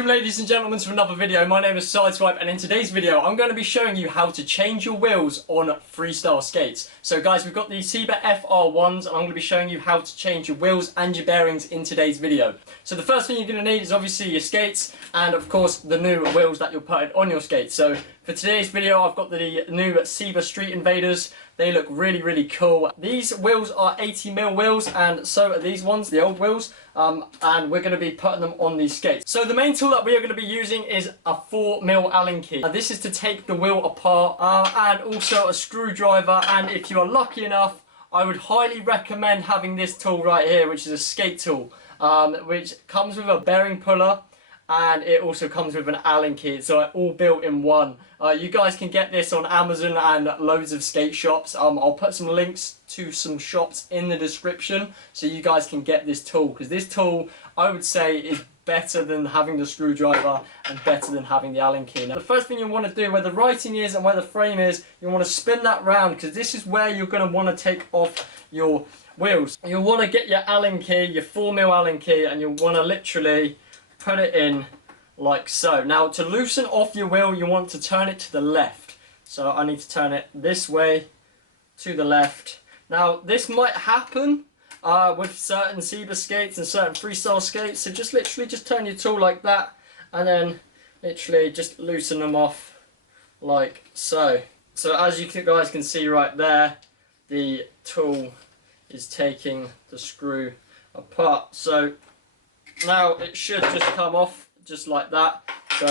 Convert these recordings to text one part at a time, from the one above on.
Welcome ladies and gentlemen to another video. My name is SideZwipe, and in today's video I'm going to be showing you how to change your wheels on freestyle skates. So guys, we've got the Seba FR1s and I'm going to be showing you how to change your wheels and your bearings in today's video. So the first thing you're going to need is obviously your skates and of course the new wheels that you're putting on your skates. So for today's video I've got the new Seba Street Invaders. They look really cool. These wheels are 80mm wheels and so are these ones, the old wheels, and we're going to be putting them on these skates. So the main tool that we are going to be using is a 4mm Allen key. This is to take the wheel apart and also a screwdriver, and if you are lucky enough I would highly recommend having this tool right here, which is a skate tool, which comes with a bearing puller. And it also comes with an Allen key, so all built in one. You guys can get this on Amazon and loads of skate shops. I'll put some links to some shops in the description so you guys can get this tool, because this tool I would say is better than having the screwdriver and better than having the Allen key. Now, the first thing you want to do, where the writing is and where the frame is, you want to spin that round, because this is where you're going to want to take off your wheels. You'll want to get your Allen key, your 4mm Allen key, and you'll want to literally put it in like so. Now to loosen off your wheel you want to turn it to the left. So I need to turn it this way to the left. Now this might happen with certain Seba skates and certain freestyle skates, so just literally just turn your tool like that and then literally just loosen them off like so. So as you guys can see right there, the tool is taking the screw apart. So now it should just come off just like that. So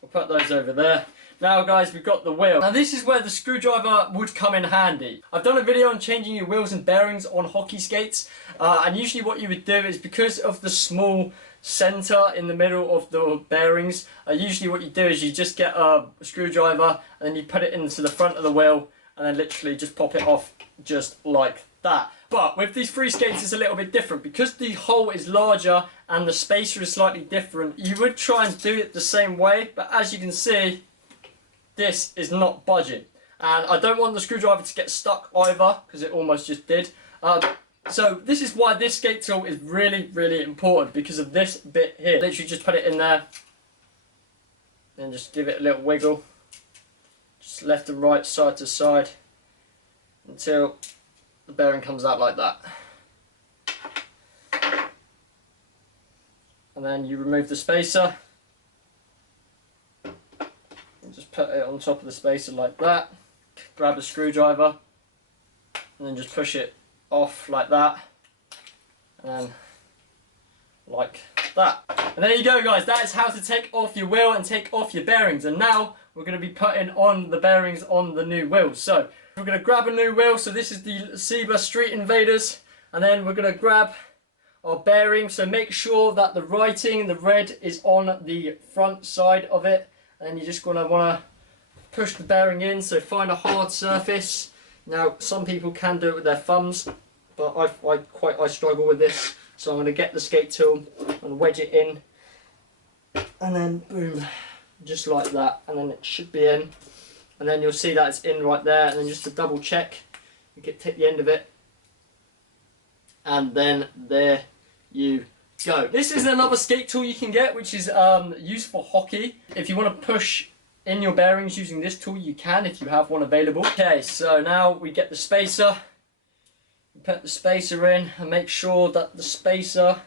we'll put those over there. Now guys, we've got the wheel. Now this is where the screwdriver would come in handy. I've done a video on changing your wheels and bearings on hockey skates, and usually what you would do is, because of the small center in the middle of the bearings, usually what you do is you just get a screwdriver and then you put it into the front of the wheel and then literally just pop it off just like that. But with these free skates it's a little bit different, because the hole is larger and the spacer is slightly different. You would try and do it the same way, but as you can see, this is not budging. And I don't want the screwdriver to get stuck either, because it almost just did. So this is why this skate tool is really important, because of this bit here. Literally just put it in there, and just give it a little wiggle. Just left and right, side to side, until the bearing comes out like that. And then you remove the spacer and just put it on top of the spacer like that. Grab a screwdriver and then just push it off like that, and then like that. And there you go guys, that is how to take off your wheel and take off your bearings. And now we're going to be putting on the bearings on the new wheels. So we're going to grab a new wheel. So this is the Seba Street Invaders, and then we're going to grab our bearing. So make sure that the writing, the red, is on the front side of it, and you're just going to want to push the bearing in. So find a hard surface. Now some people can do it with their thumbs, but I struggle with this. So I'm going to get the skate tool and wedge it in, and then boom, just like that, and then it should be in. And then you'll see that it's in right there, and then just to double check, you can take the end of it, and then there you go. This is another skate tool you can get, which is used for hockey. If you want to push in your bearings using this tool, you can, if you have one available. Okay, so now we get the spacer. You put the spacer in and make sure that the spacer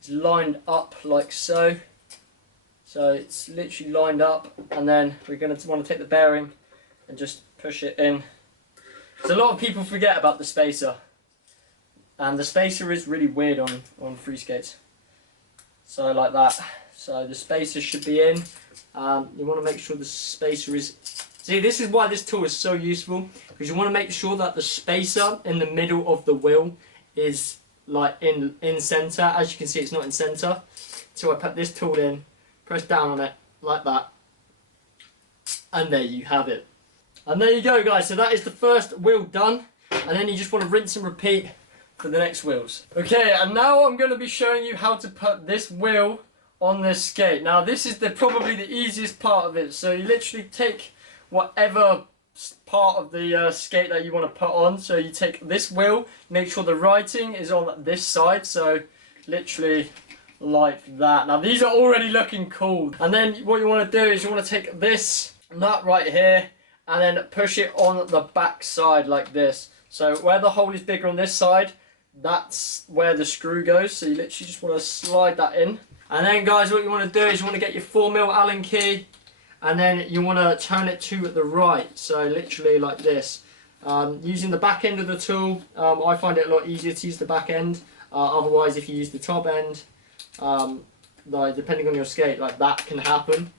is lined up like so. So it's literally lined up, and then we're going to want to take the bearing and just push it in. So a lot of people forget about the spacer, and the spacer is really weird on free skates. So like that. So the spacer should be in. You want to make sure the spacer is... See, this is why this tool is so useful, because you want to make sure that the spacer in the middle of the wheel is like in center. As you can see, it's not in center. So I put this tool in, press down on it like that, and there you have it. And there you go guys, so that is the first wheel done, and then you just want to rinse and repeat for the next wheels. Okay, and now I'm going to be showing you how to put this wheel on this skate. Now this is probably the easiest part of it. So you literally take whatever part of the skate that you want to put on. So you take this wheel, make sure the writing is on this side, so literally like that. Now these are already looking cool. And then what you want to do is you want to take this nut right here and then push it on the back side like this. So where the hole is bigger on this side, that's where the screw goes. So you literally just want to slide that in. And then guys, what you want to do is you want to get your 4mm Allen key and then you want to turn it to the right. So literally like this. Using the back end of the tool, I find it a lot easier to use the back end. Otherwise, if you use the top end, like depending on your skate, like that can happen,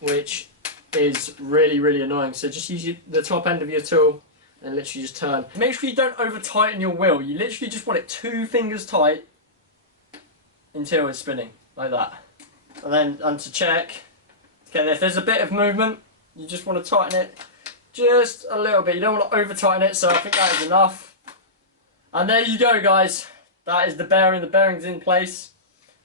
which is really annoying. So just use the top end of your tool and literally just turn. Make sure you don't over tighten your wheel. You literally just want it 2 fingers tight until it's spinning like that. And then to check, okay, if there's a bit of movement, you just want to tighten it just a little bit. You don't want to over tighten it, so I think that is enough. And there you go guys, that is the bearing. The bearing's in place,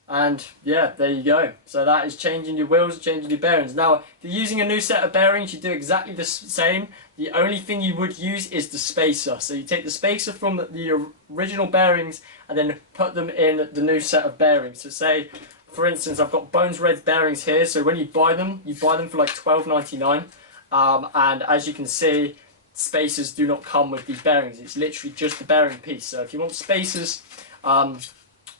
and yeah, there you go. So that is changing your wheels, changing your bearings. Now if you're using a new set of bearings, you do exactly the same. The only thing you would use is the spacer. So you take the spacer from the original bearings and then put them in the new set of bearings. So say for instance I've got Bones Red bearings here, so when you buy them for like $12.99. And as you can see, spacers do not come with these bearings. It's literally just the bearing piece. So if you want spacers,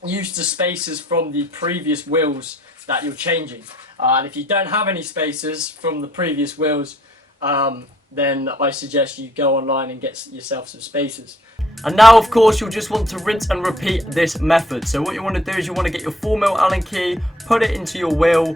use the spacers from the previous wheels that you're changing. And if you don't have any spacers from the previous wheels, then I suggest you go online and get yourself some spacers. And now of course you'll just want to rinse and repeat this method. So what you want to do is you want to get your 4mm Allen key, put it into your wheel,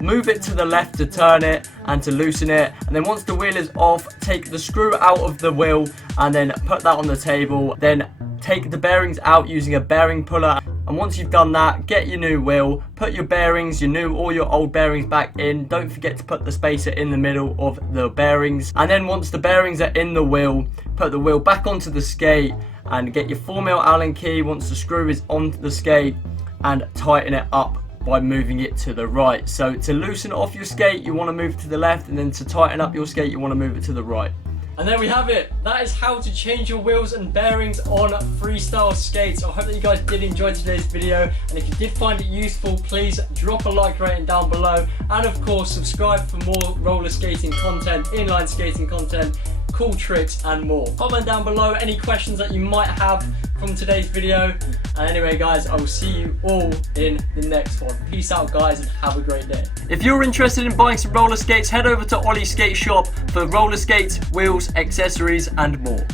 move it to the left to turn it and to loosen it, and then once the wheel is off, take the screw out of the wheel and then put that on the table. Then take the bearings out using a bearing puller, and once you've done that, get your new wheel, put your bearings, your new or your old bearings back in. Don't forget to put the spacer in the middle of the bearings, and then once the bearings are in the wheel, put the wheel back onto the skate and get your 4mm Allen key once the screw is on the skate and tighten it up by moving it to the right. So to loosen it off your skate, you want to move it to the left, and then to tighten up your skate, you want to move it to the right. And there we have it. That is how to change your wheels and bearings on freestyle skates. I hope that you guys did enjoy today's video, and if you did find it useful, please drop a like rating down below, and of course subscribe for more roller skating content, inline skating content, cool tricks and more. Comment down below any questions that you might have from today's video. And anyway guys, I will see you all in the next one. Peace out guys, and have a great day. If you're interested in buying some roller skates, head over to Ollie's Skate Shop for roller skates, wheels, accessories and more.